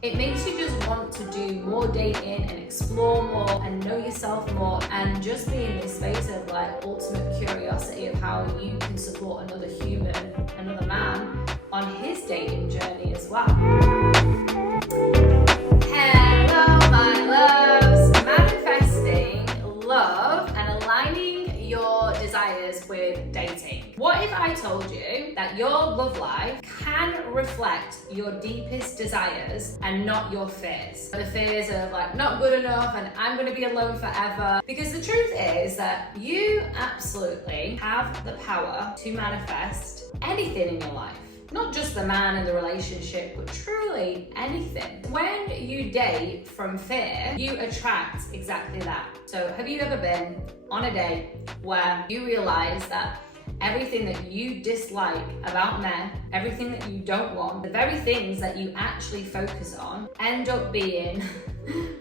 It makes you just want to do more dating and explore more and know yourself more and just be in this space of like ultimate curiosity of how you can support another human, another man on his dating journey as well. Hello, my loves. Manifesting love and aligning your desires with dating. What if I told you that your love life can reflect your deepest desires and not your fears? The fears of like not good enough and I'm going to be alone forever. Because the truth is that you absolutely have the power to manifest anything in your life. Not just the man in the relationship, but truly anything. When you date from fear, you attract exactly that. So have you ever been on a date where you realize that everything that you dislike about men, everything that you don't want, the very things that you actually focus on, end up being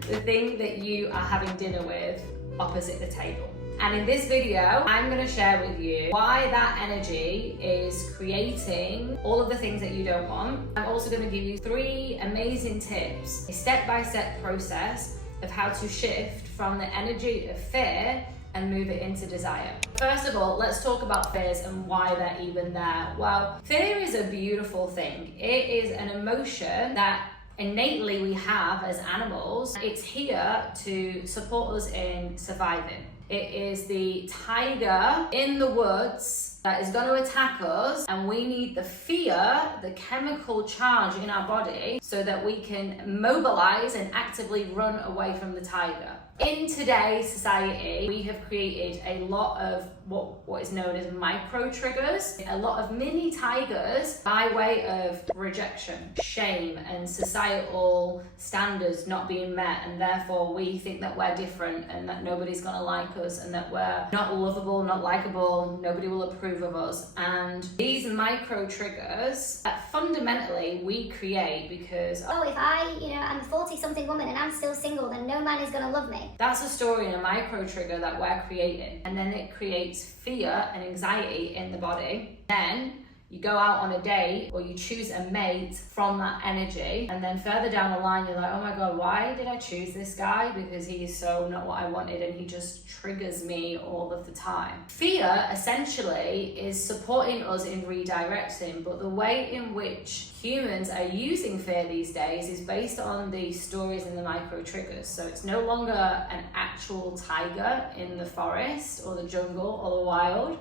the thing that you are having dinner with opposite the table? And in this video, I'm going to share with you why that energy is creating all of the things that you don't want. I'm also going to give you 3 amazing tips, a step-by-step process of how to shift from the energy of fear and move it into desire. First of all, let's talk about fears and why they're even there. Well, fear is a beautiful thing. It is an emotion that innately we have as animals. It's here to support us in surviving. It is the tiger in the woods that is going to attack us, and we need the fear, the chemical charge in our body, so that we can mobilize and actively run away from the tiger. In today's society, we have created a lot of what is known as micro triggers, a lot of mini tigers by way of rejection, shame, and societal standards not being met, and therefore we think that we're different and that nobody's gonna like us and that we're not lovable, not likable, nobody will approve of us. And these micro triggers that fundamentally we create because if I'm a 40-something woman and I'm still single, then no man is gonna love me. That's a story and a micro trigger that we're creating. And then it creates fear and anxiety in the body. Then you go out on a date or you choose a mate from that energy. And then further down the line, you're like, oh my God, why did I choose this guy? Because he is so not what I wanted and he just triggers me all of the time. Fear essentially is supporting us in redirecting, but the way in which humans are using fear these days is based on the stories and the micro triggers. So it's no longer an actual tiger in the forest or the jungle or the wild.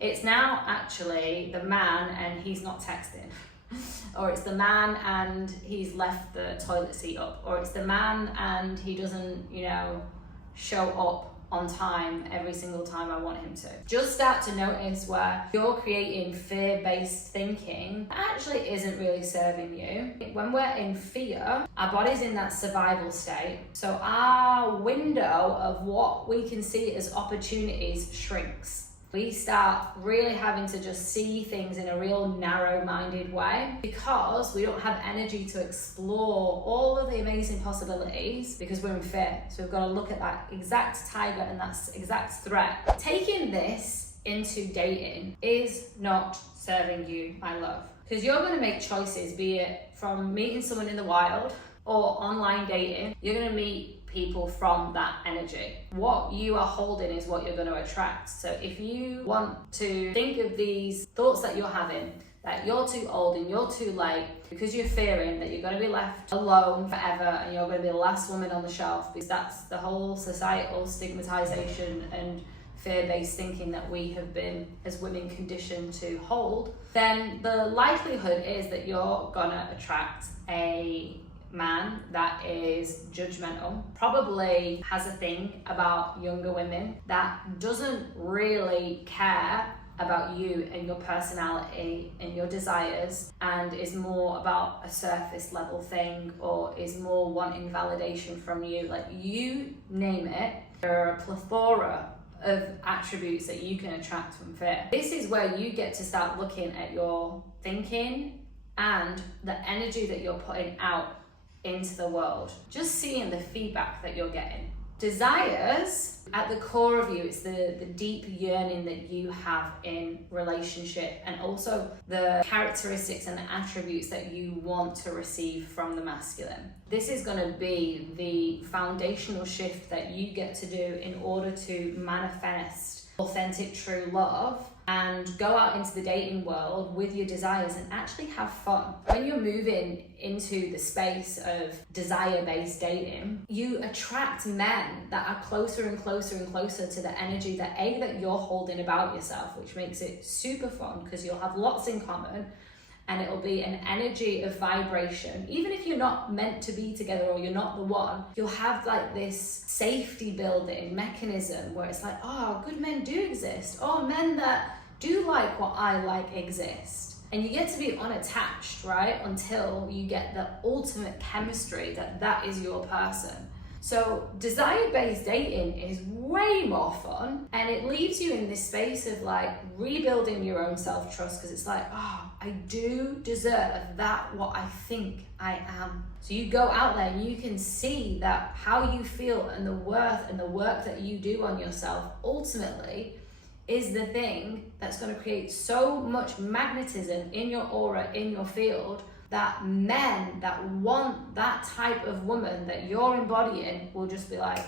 It's now actually the man and he's not texting. Or it's the man and he's left the toilet seat up. Or it's the man and he doesn't, show up on time every single time I want him to. Just start to notice where you're creating fear-based thinking that actually isn't really serving you. When we're in fear, our body's in that survival state. So our window of what we can see as opportunities shrinks. We start really having to just see things in a real narrow-minded way because we don't have energy to explore all of the amazing possibilities because we're in fear. So we've got to look at that exact tiger and that exact threat. Taking this into dating is not serving you, my love, because you're going to make choices, be it from meeting someone in the wild or online dating. You're going to meet people from that energy. What you are holding is what you're going to attract. So if you want to think of these thoughts that you're having, that you're too old and you're too late because you're fearing that you're going to be left alone forever and you're going to be the last woman on the shelf, because that's the whole societal stigmatization and fear-based thinking that we have been as women conditioned to hold, then the likelihood is that you're gonna attract a man that is judgmental, probably has a thing about younger women, that doesn't really care about you and your personality and your desires, and is more about a surface level thing, or is more wanting validation from you. Like, you name it, there are a plethora of attributes that you can attract from fear. This is where you get to start looking at your thinking and the energy that you're putting out into the world. Just seeing the feedback that you're getting. desires, at the core of you, it's the deep yearning that you have in relationship, and also the characteristics and the attributes that you want to receive from the masculine. This is going to be the foundational shift that you get to do in order to manifest authentic true love and go out into the dating world with your desires and actually have fun. When you're moving into the space of desire-based dating, you attract men that are closer and closer and closer to the energy that you're holding about yourself, which makes it super fun because you'll have lots in common. And it'll be an energy of vibration. Even if you're not meant to be together or you're not the one, you'll have like this safety building mechanism where it's like, oh, good men do exist. Oh, men that do like what I like exist. And you get to be unattached, right? Until you get the ultimate chemistry that is your person. So desire-based dating is way more fun, and it leaves you in this space of like rebuilding your own self-trust, because it's like, oh, I do deserve that what I think I am. So you go out there and you can see that how you feel and the worth and the work that you do on yourself ultimately is the thing that's going to create so much magnetism in your aura, in your field, that men that want that type of woman that you're embodying will just be like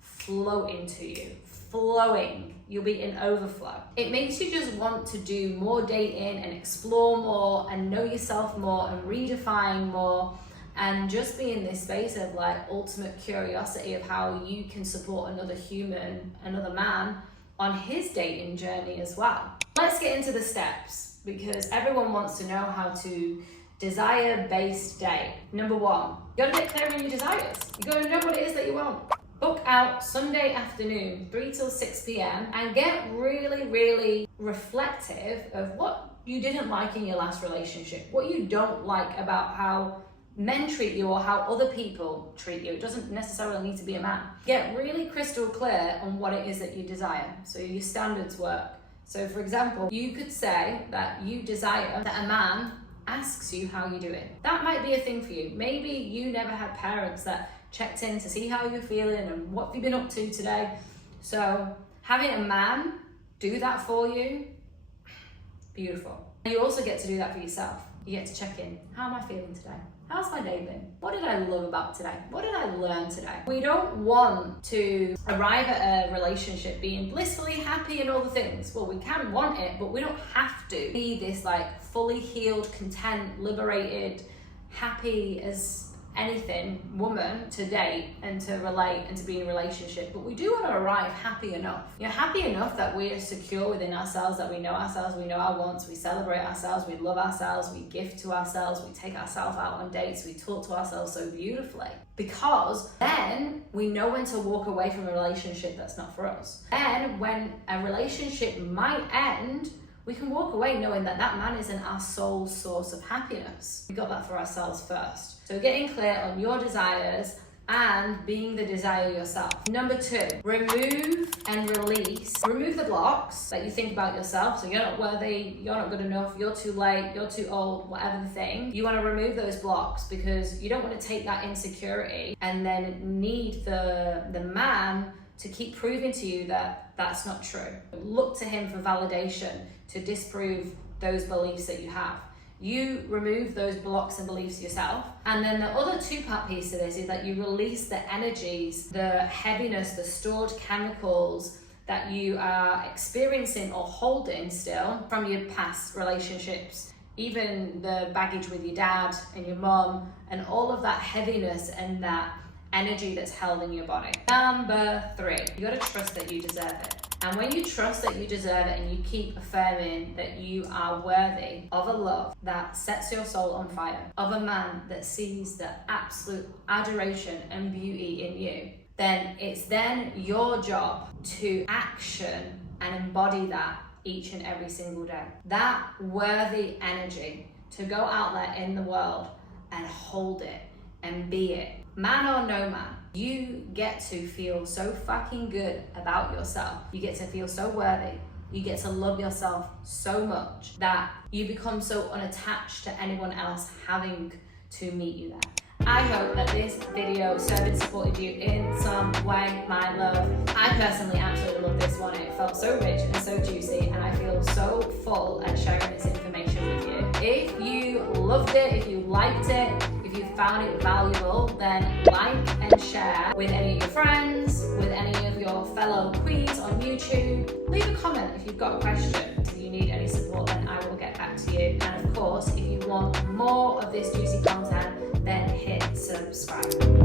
floating to you, flowing. You'll be in overflow. It makes you just want to do more dating and explore more and know yourself more and redefine more and just be in this space of like ultimate curiosity of how you can support another human, another man on his dating journey as well. Let's get into the steps, because everyone wants to know how to desire-based date. Number one, you gotta get clear on your desires. You gotta know what it is that you want. Book out Sunday afternoon, 3 till 6 p.m. and get really, really reflective of what you didn't like in your last relationship, what you don't like about how men treat you or how other people treat you. It doesn't necessarily need to be a man. Get really crystal clear on what it is that you desire, so your standards work. So for example, you could say that you desire that a man asks you how you're doing. That might be a thing for you. Maybe you never had parents that checked in to see how you're feeling and what have you been up to today. So having a man do that for you, beautiful. And you also get to do that for yourself. You get to check in. How am I feeling today? How's my day been? What did I love about today? What did I learn today? We don't want to arrive at a relationship being blissfully happy and all the things. Well, we can want it, but we don't have to be this like fully healed, content, liberated, happy as anything woman to date and to relate and to be in a relationship. But we do want to arrive happy enough. You're happy enough that we're secure within ourselves, that we know ourselves, we know our wants, we celebrate ourselves, we love ourselves, we gift to ourselves, we take ourselves out on dates, we talk to ourselves so beautifully. Because then we know when to walk away from a relationship that's not for us. And when a relationship might end, we can walk away knowing that that man isn't our sole source of happiness. We got that for ourselves first. So getting clear on your desires and being the desire yourself. Number two, remove and release. Remove the blocks that you think about yourself. So you're not worthy, you're not good enough, you're too late, you're too old, whatever the thing. You want to remove those blocks because you don't want to take that insecurity and then need the man to keep proving to you that that's not true. Look to him for validation to disprove those beliefs that you have. You remove those blocks and beliefs yourself. And then the other two-part piece to this is that you release the energies, the heaviness, the stored chemicals that you are experiencing or holding still from your past relationships. Even the baggage with your dad and your mom and all of that heaviness and that energy that's held in your body. Number three, you gotta trust that you deserve it. And when you trust that you deserve it and you keep affirming that you are worthy of a love that sets your soul on fire, of a man that sees the absolute adoration and beauty in you, then it's then your job to action and embody that each and every single day. That worthy energy to go out there in the world and hold it and be it. Man or no man, you get to feel so fucking good about yourself. You get to feel so worthy. You get to love yourself so much that you become so unattached to anyone else having to meet you there. I hope that this video served and supported you in some way, my love. I personally absolutely love this one. It felt so rich and so juicy, and I feel so full at sharing this information with you. If you loved it, if you liked it, if you found it valuable, then like and share with any of your friends, with any of your fellow queens on YouTube. Leave a comment if you've got a question. If you need any support, then I will get back to you. And of course, if you want more of this juicy content, then hit subscribe.